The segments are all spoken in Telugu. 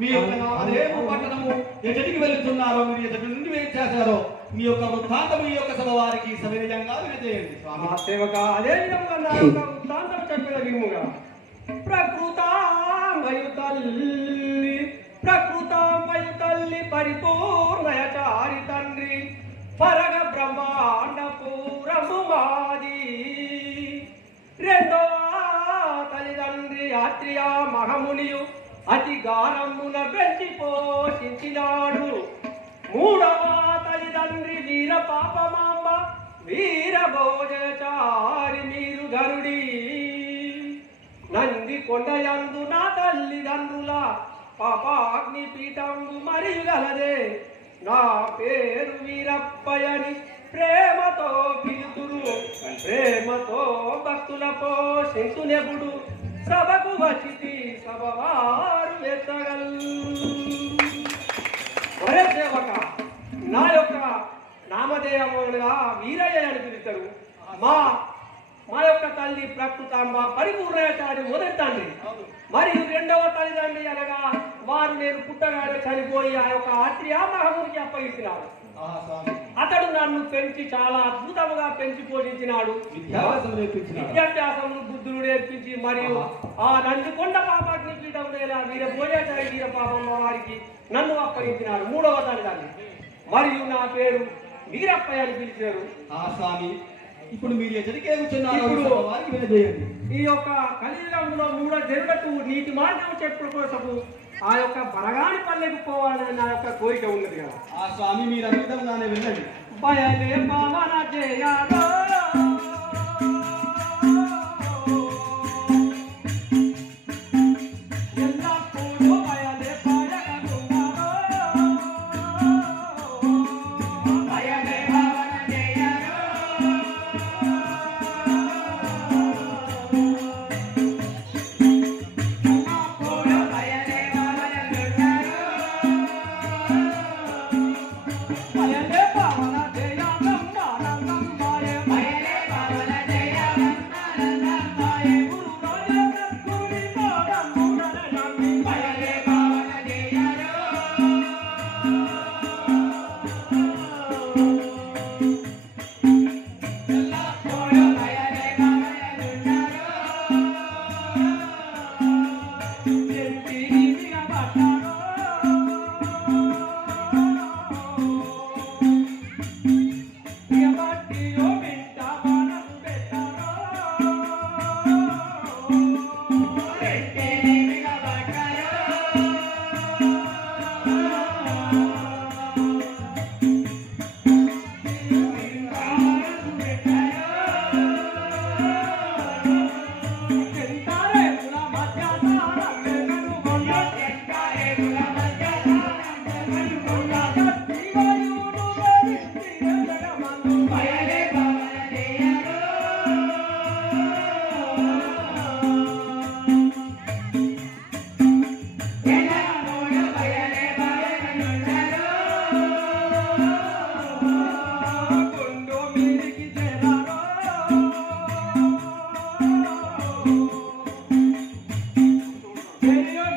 మీ యొక్క నామధేయము పట్టణము ఎక్కడికి వెళుతున్నారో మీరు ఎక్కడి నుండి ఏం చేశారో మీ యొక్క వృత్తాంతం ఈ యొక్క సభ వారికి సవినయంగా వినజేయండి. సేవక అదే విధంగా నా యొక్క వృత్తాంతం చెప్పిన విధముగా ప్రకృతామయు తల్లి పరిపూర్ణయచారి తండ్రి పరగ బ్రహ్మాండ పూరము మాది రెండవ తల్లిదండ్రి ఆత్రియా మహమునియు అతి గారమున పెంచి పోషించినాడు. మూడవ తల్లిదండ్రి వీర పాపమాంబ వీర భోజచారి మీరు ధరుడి నంది కొండయందు నా తల్లిదండ్రుల పాపాగ్ని పీఠంబు మరియు గలదే నా పేరు వీరప్పయని ప్రేమతో పిలుతురు ప్రేమతో భక్తుల పోషించునెప్పుడు సభకు వచ్చితి సభవారు ఒరే సేవక నా యొక్క నామధేయముగా వీరయ్య అని పిలుస్తారు. మా యొక్క తల్లి ప్రకృతాంబ పరిపూర్ణాచారి మొదటి తండ్రి మరియు రెండవ తల్లిదండ్రి అనగా వారు నేను పుట్టగానే చనిపోయి ఆ యొక్క ఆత్రియా మహమునికి అప్పగిస్తున్నాడు. అతడు నన్ను పెంచి చాలా అద్భుతంగా పెంచి పోషించినాడు. విద్యాభ్యాసమును బుద్ధులు నేర్పించి మరియు ఆ నందికొండ పాపాగ్ని పీఠం వీర భోజాచారి వీర పాపమ్మ వారికి నన్ను అప్పగించినాడు. మూడవ తల్లిదండ్రి మరియు నా పేరు వీరప్పయ్య అని పిలిచారు. స్వామి ఇప్పుడు మీరు ఎక్కడికే కూర్చున్నారు ఈ యొక్క కలియుగంలో మూడో జరుగుతూ నీటి మార్గం చెప్పుల కోసము ఆ యొక్క బలగాని పల్లెకు పోవాలని నా యొక్క కోరిక ఉన్నది కదా. ఆ స్వామి మీరు అమితంగానే వెళ్ళండి. బయలే పవన జయాలో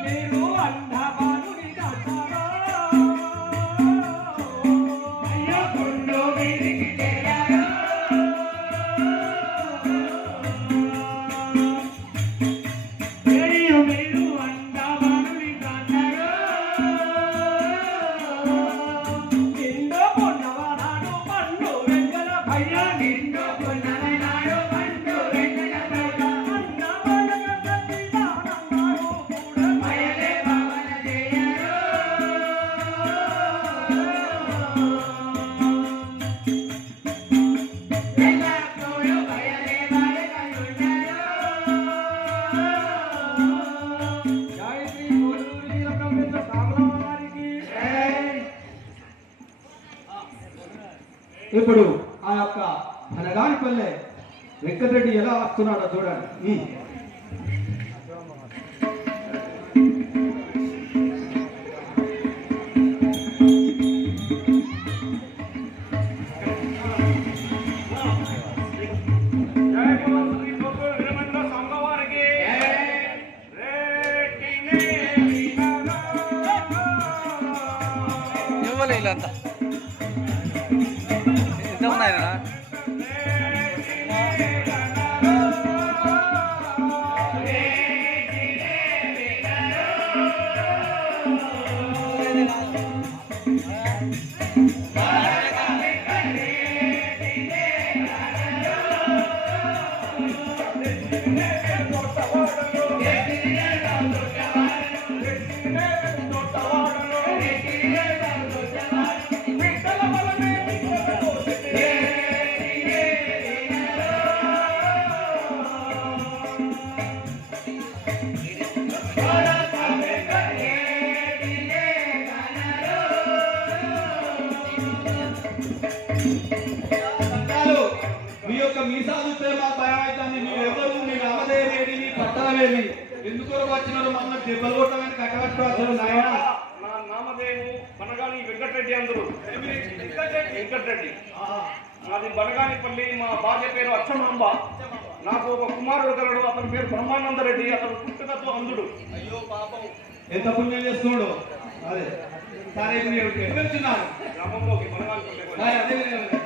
మీరు అంధబాలుని కాస్తారా అయ్యో గుండు మీదికి చేరారు మీరు అంధబాలుని కాస్తారా నిండు పొన్నవాడు పండు వెంగళ భయ్య నిండు కొన్ననాడు పండు వెన్నెల పైన బయలే భావన చేయరు ఎల్లప్పుడూ బయలే బాలకలుంటారు గాయత్రి కోడూరు వీరబ్రహ్మేంద్ర సామలవారికి ఇప్పుడు ఆ యొక్క అనగానిపల్లె వెంకటరెడ్డి ఎలా వస్తున్నాడో చూడండి. జయ బోలో శ్రీ కోడూరు వీరబ్రహ్మేంద్ర సామలవారికి రేటినే వినాలా ఇవ్వలే ఇల్లంతా ఎంత ఉన్నాయనా సంఘాలు, మీ యొక్క మీసాలు ప్రేమ భయం అవుతుంది. మీరు ఎవరు, మీ నామదేవేది, మీ పట్టణమేది, ఎందుకు వచ్చినారు? మమ్మల్ని దెబ్బలు కొట్టమని కట్టబట్టుకోవచ్చు నాయన. నా నామధేయము బనగాని వెంకటరెడ్డి అందరు వెంకటరెడ్డి నాది బనగానిపల్లి. మా భార్య పేరు అచ్చమాంబ. నాకు ఒక కుమారుడు కలడు. అతని పేరు బ్రహ్మానందరెడ్డి. అతను పుట్టుకతో అంధుడు. అయ్యో పాపం, ఎంత పుణ్యం చేస్తున్నాడు. అదే సరే, మీరు ఎక్కడ వెళ్తున్నారు? గ్రామంలోకి బనగానిపల్లి అదే, అదే, అదే.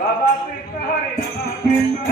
రాధా కృష్ణ హరి నమ కృష్ణ